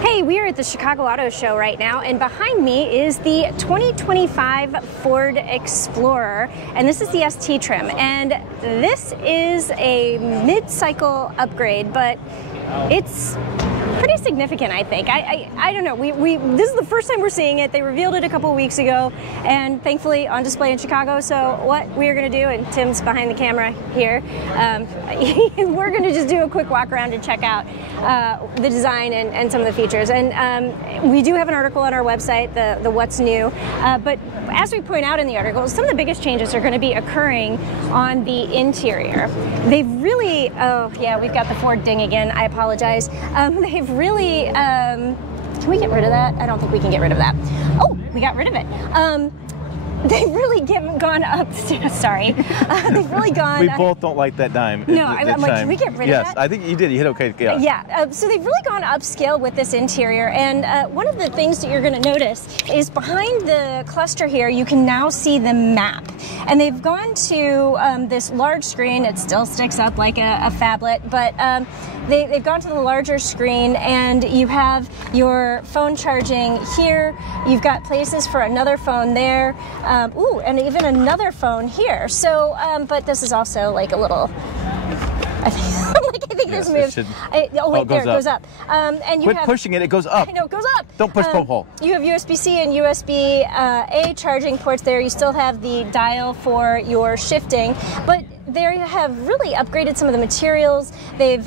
Hey, we are at the Chicago Auto Show right now, and behind me is the 2025 Ford Explorer, and this is the ST trim, and this is a mid-cycle upgrade, but it's pretty significant, I think. I don't know. This is the first time we're seeing it. They revealed it a couple weeks ago, and thankfully on display in Chicago. So what we're going to do, and Tim's behind the camera here, we're going to just do a quick walk around and check out the design and some of the features. And we do have an article on our website, the What's New. But as we point out in the article, some of the biggest changes are going to be occurring on the interior. They've really, oh yeah, we've got the Ford ding again. I apologize. They've really, can we get rid of that? I don't think we can get rid of that. Oh, we got rid of it. They've really gone up. Sorry, they've really gone. We both don't like that dime. No, I'm like, can we get rid of that? Yes, I think you did. You hit okay. Yeah. Yeah. So they've really gone upscale with this interior, and one of the things that you're going to notice is behind the cluster here, you can now see the map, and they've gone to this large screen. It still sticks up like a phablet, but they've gone to the larger screen, and you have your phone charging here. You've got places for another phone there. Ooh, and even another phone here. So, but this is also like a little. I think this moves. Oh wait, there it goes up. And you quit pushing it. It goes up. I know it goes up. Don't push the hole. You have USB-C and USB-A charging ports there. You still have the dial for your shifting, but they have really upgraded some of the materials. They've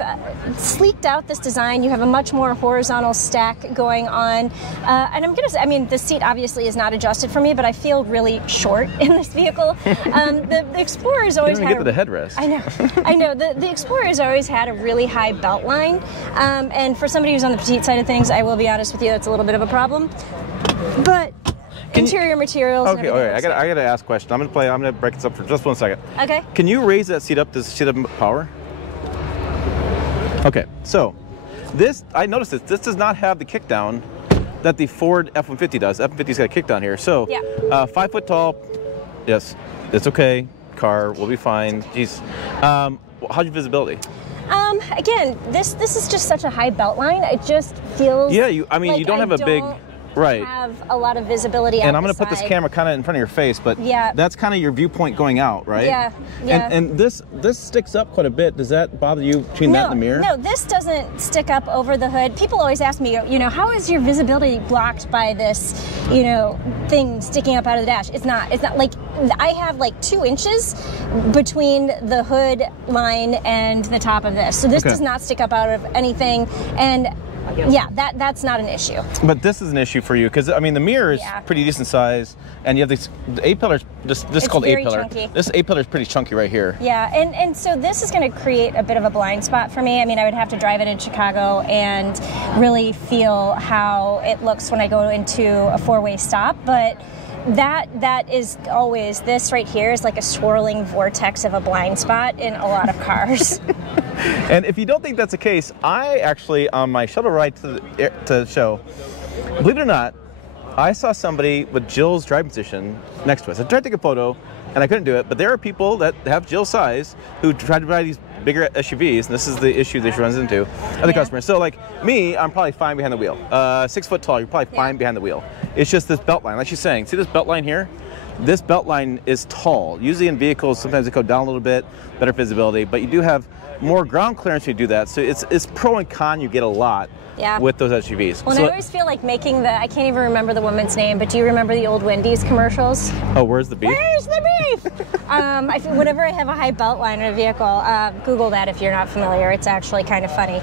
sleeked out this design. You have a much more horizontal stack going on. And I'm gonna say, I mean, the seat obviously is not adjusted for me, but I feel really short in this vehicle. The Explorer's always had. You don't even get to the headrest. I know. I know. The Explorer's always had a really high belt line. And for somebody who's on the petite side of things, I will be honest with you, that's a little bit of a problem. But interior materials. Okay, all right. I gotta ask a question. I'm gonna break this up for just 1 second. Okay. Can you raise that seat up? Does the seat have power? Okay. So, I noticed this. This does not have the kick down that the Ford F-150 does. F-150's got a kick down here. So, yeah. 5 foot tall. Yes, it's okay. Car will be fine. Jeez. How's your visibility? Again, this is just such a high belt line. It just feels. Yeah. You don't have a big. Right. Have a lot of visibility out and I'm going to put this camera kind of in front of your face, but yeah, that's kind of your viewpoint going out, right? Yeah. Yeah. And this sticks up quite a bit. Does that bother you between that and the mirror? No, this doesn't stick up over the hood. People always ask me, how is your visibility blocked by this, thing sticking up out of the dash? It's not like I have like 2 inches between the hood line and the top of this. So this does not stick up out of anything, and yeah, that's not an issue. But this is an issue for you because I mean the mirror is pretty decent size, and you have the A-pillar. This is called A-pillar. This A-pillar is pretty chunky right here. Yeah, and so this is going to create a bit of a blind spot for me. I mean, I would have to drive it in Chicago and really feel how it looks when I go into a 4-way stop, but. That is always, this right here is like a swirling vortex of a blind spot in a lot of cars. And if you don't think that's the case, I actually, on my shuttle ride to the show, believe it or not, I saw somebody with Jill's driving position next to us. I tried to take a photo, and I couldn't do it, but there are people that have Jill's size who try to buy these bigger SUVs, and this is the issue that she runs into other customers. So like me, I'm probably fine behind the wheel. 6 foot tall, you're probably fine behind the wheel. It's just this belt line, like she's saying. See this belt line here? This belt line is tall. Usually in vehicles, sometimes they go down a little bit, better visibility, but you do have more ground clearance when you do that. So it's pro and con, you get a lot. With those SUVs. Well, so, I always feel like making I can't even remember the woman's name, but do you remember the old Wendy's commercials? Oh, where's the beef? Where's the beef? I feel whenever I have a high belt line in a vehicle, Google that if you're not familiar. It's actually kind of funny.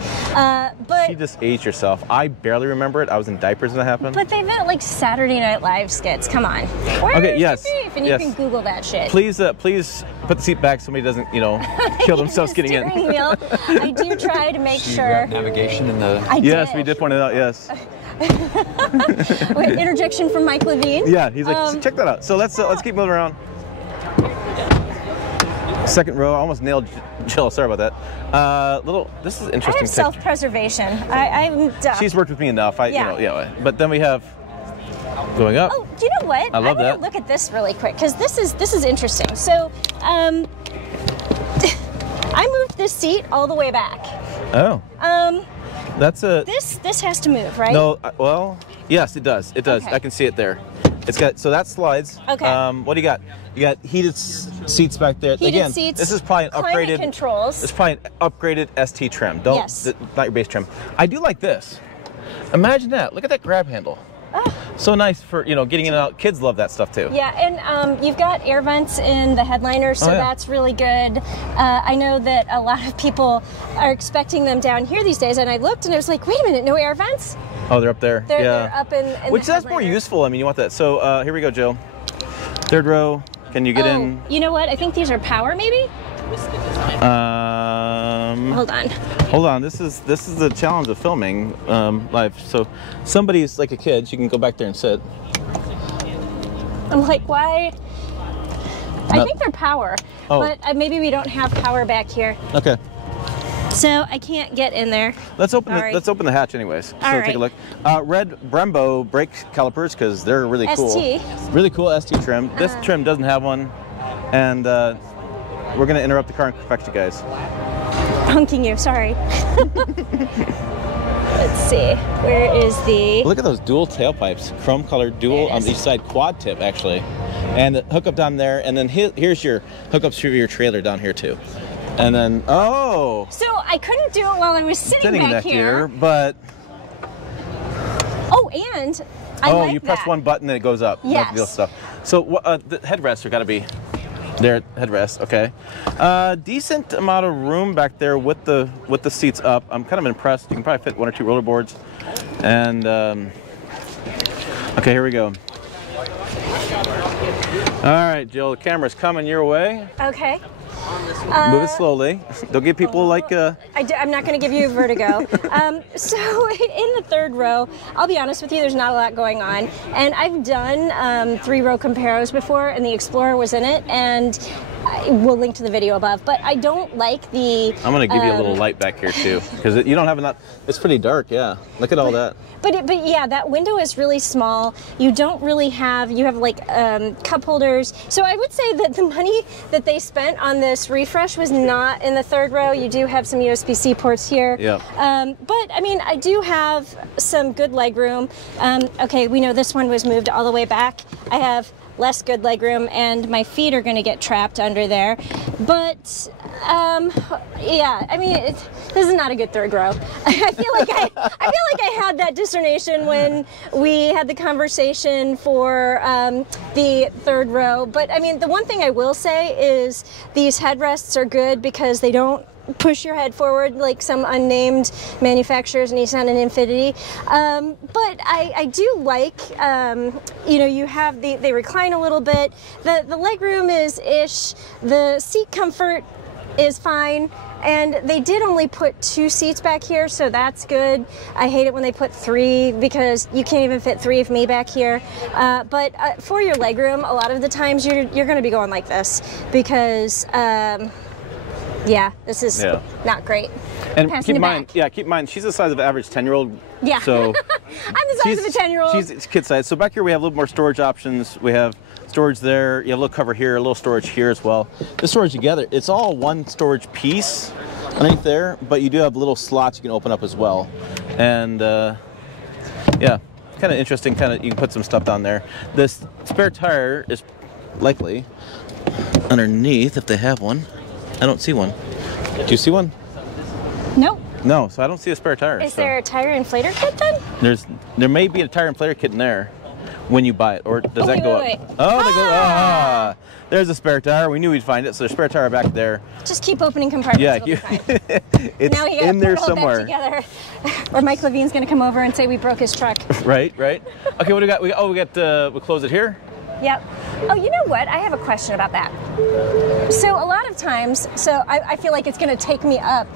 But she just aged herself. I barely remember it. I was in diapers when that happened. But they've got like Saturday Night Live skits. Come on. Where's the beef? And you can Google that shit. Please put the seat back so somebody doesn't, kill themselves getting in. I do try to make sure. Navigation in the. Yes, we did point it out. Yes. Wait, interjection from Mike Levine. Yeah, he's like, check that out. So let's keep moving around. Second row, I almost nailed Jill. Sorry about that. This is interesting. I have self-preservation. I'm. She's worked with me enough. But then we have going up. Oh, do you know what? I love that. Look at this really quick because this is interesting. So, I moved this seat all the way back. Oh. That's a... This has to move, right? No, well, yes, it does. It does. Okay. I can see it there. It's got, so that slides. Okay. What do you got? You got heated seats back there. Heated Again, seats, this is probably an climate upgraded controls. It's probably an upgraded ST trim. Yes. Not your base trim. I do like this. Imagine that. Look at that grab handle. Oh. So nice for, you know, getting in and out. Kids love that stuff too. Yeah, and you've got air vents in the headliner, so that's really good. I know that a lot of people are expecting them down here these days, and I looked and I was like, wait a minute, no air vents? Oh, they're up there. They're up in Which the that's more headliner. useful. I mean, you want that. So here we go, Jill. Third row. Can you get in? You know what? I think these are power, maybe? Hold on. Hold on. This is the challenge of filming live. So somebody's like a kid. You can go back there and sit. I'm like, why? I think they're power, but maybe we don't have power back here. Okay. So I can't get in there. Let's open the hatch anyways. So All take a right. look. Red Brembo brake calipers because they're really cool. ST. Really cool ST trim. This trim doesn't have one, and we're gonna interrupt the car and perfect you guys. Honking you, sorry. Let's see, where is the... Look at those dual tailpipes, chrome colored dual on each side, quad tip actually. And the hookup down there, and then here's your hookups for your trailer down here too. And then, So I couldn't do it while I was sitting back here. But... Oh, and I like you press that. one button and it goes up. Yes. Deal stuff. So the headrests are gotta be there, headrest, okay. Decent amount of room back there with the seats up. I'm kind of impressed. You can probably fit one or two roller boards. And okay, here we go. All right, Jill, the camera's coming your way. Okay. Move it slowly. Don't give people like I'm not going to give you vertigo. So in the third row, I'll be honest with you, there's not a lot going on. And I've done 3-row Comparos before, and the Explorer was in it, and we'll link to the video above. But I don't like the... I'm going to give you a little light back here too, because you don't have enough. It's pretty dark, yeah. Look at all that. But yeah, that window is really small. You don't really have, you have like cup holders. So I would say that the money that they spent on this refresh was not in the third row. You do have some USB-C ports here. Yeah. But I mean, I do have some good leg room. Okay, we know this one was moved all the way back. I have less good leg room, and my feet are going to get trapped under there. But yeah, I mean, this is not a good third row. I feel like I had that discernation when we had the conversation for the third row. But I mean, the one thing I will say is these headrests are good because they don't push your head forward like some unnamed manufacturers, Nissan and Infiniti. But I do like, you know, you have they recline a little bit. The leg room is ish. The seat comfort is fine. And they did only put 2 seats back here, so that's good. I hate it when they put 3 because you can't even fit 3 of me back here. But for your legroom, a lot of the times you're going to be going like this because, yeah, this is not great. And keep in mind, she's the size of an average 10-year-old. Yeah. So I'm the size of a 10-year-old. She's kid size. So back here we have a little more storage options. We have storage there. You have a little cover here, a little storage here as well. The storage together, it's all one storage piece underneath there, but you do have little slots you can open up as well. And yeah, kind of interesting. You can put some stuff down there. This spare tire is likely underneath if they have one. I don't see one. Do you see one? Nope. No, so I don't see a spare tire. Is there a tire inflator kit then? There may be a tire inflator kit in there when you buy it, or does that go wait. up? Oh, they go. There's a spare tire. We knew we'd find it, so there's a spare tire back there. Just keep opening compartments. Yeah, it'll be fine. it's now we in there put it all somewhere. Back together. Or Mike Levine's going to come over and say we broke his truck. Right. Okay, what do we got? We'll close it here. Yep. Oh, you know what? I have a question about that. So a lot of times, I feel like it's going to take me up.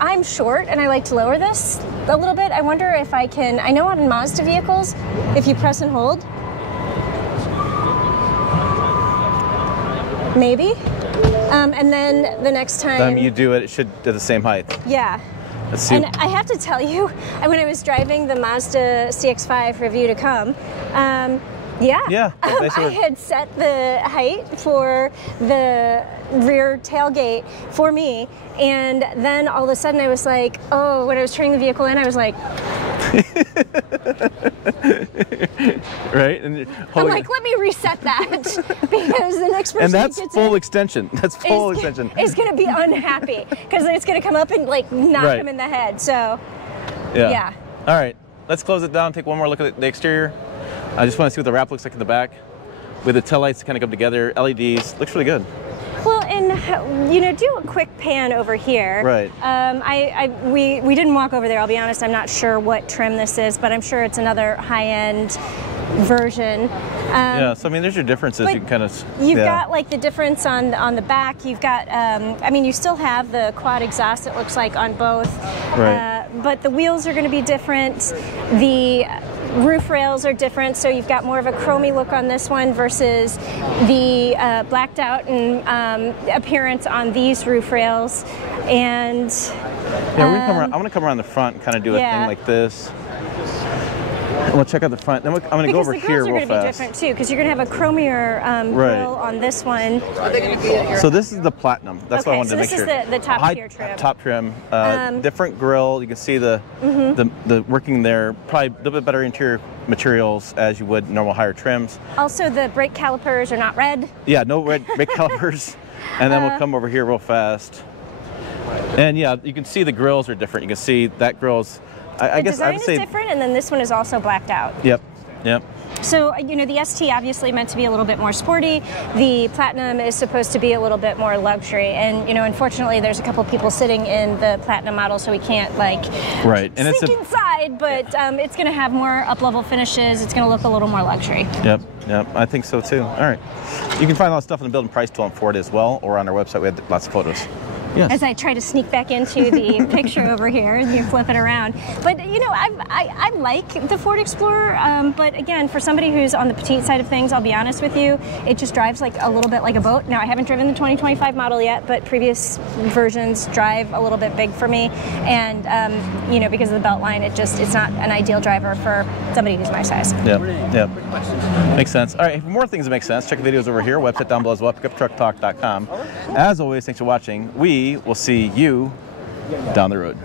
I'm short and I like to lower this a little bit. I wonder if I can, I know on Mazda vehicles, if you press and hold, maybe. And then the next time you do it, it should be the same height. Yeah. Let's see. And I have to tell you, when I was driving the Mazda CX-5 review to come, Yeah. Yeah. I had set the height for the rear tailgate for me, and then all of a sudden I was like, oh, when I was turning the vehicle in, I was like, right? And I'm like, let me reset that because the next person and that's gets full in extension. That's full extension. is going to be unhappy because it's going to come up and like knock Right. him in the head. So, Yeah. yeah. All right. Let's close it down. Take one more look at the exterior. I just want to see what the wrap looks like in the back, with the taillights kind of come together. LEDs. Looks really good. Well, and you know, do a quick pan over here. Right. We didn't walk over there. I'll be honest. I'm not sure what trim this is, but I'm sure it's another high-end version. Yeah. So I mean, there's your differences. You can kind of. You've got like the difference on the back. You've got. I mean, you still have the quad exhaust. It looks like on both. Right. But the wheels are going to be different. The roof rails are different, so you've got more of a chromy look on this one versus the blacked out and appearance on these roof rails. And yeah, we're gonna come around. I'm gonna come around the front and kind of do a thing like this. And we'll check out the front. Then I'm gonna go over here real fast. Because the grills are going to be different too, because you're going to have a chromier grill on this one. So this is the Platinum. That's what I wanted to make sure. So this is the top tier trim. Top trim. Different grill. You can see the working there. Probably a little bit better interior materials as you would normal higher trims. Also, the brake calipers are not red. Yeah, no red brake calipers. And then we'll come over here real fast. And yeah, you can see the grills are different. You can see that grill's. I guess I would say the design is different, and then this one is also blacked out. Yep. Yep. So, you know, the ST obviously meant to be a little bit more sporty. The Platinum is supposed to be a little bit more luxury. And, you know, unfortunately, there's a couple people sitting in the Platinum model, so we can't, like, right. And sneak inside. But it's going to have more up-level finishes. It's going to look a little more luxury. Yep. Yep. I think so, too. All right. You can find all that stuff in the build and price tool on Ford as well, or on our website. We have lots of photos. Yes. As I try to sneak back into the picture over here, you flip it around. But you know, I like the Ford Explorer. But again, for somebody who's on the petite side of things, I'll be honest with you, it just drives like a little bit like a boat. Now, I haven't driven the 2025 model yet, but previous versions drive a little bit big for me. And you know, because of the belt line, it's not an ideal driver for somebody who's my size. Yep. Yep. Makes sense. All right. For more things that make sense, check the videos over here. Website down below as well. PickupTruckTalk.com. As always, thanks for watching. We will see you down the road.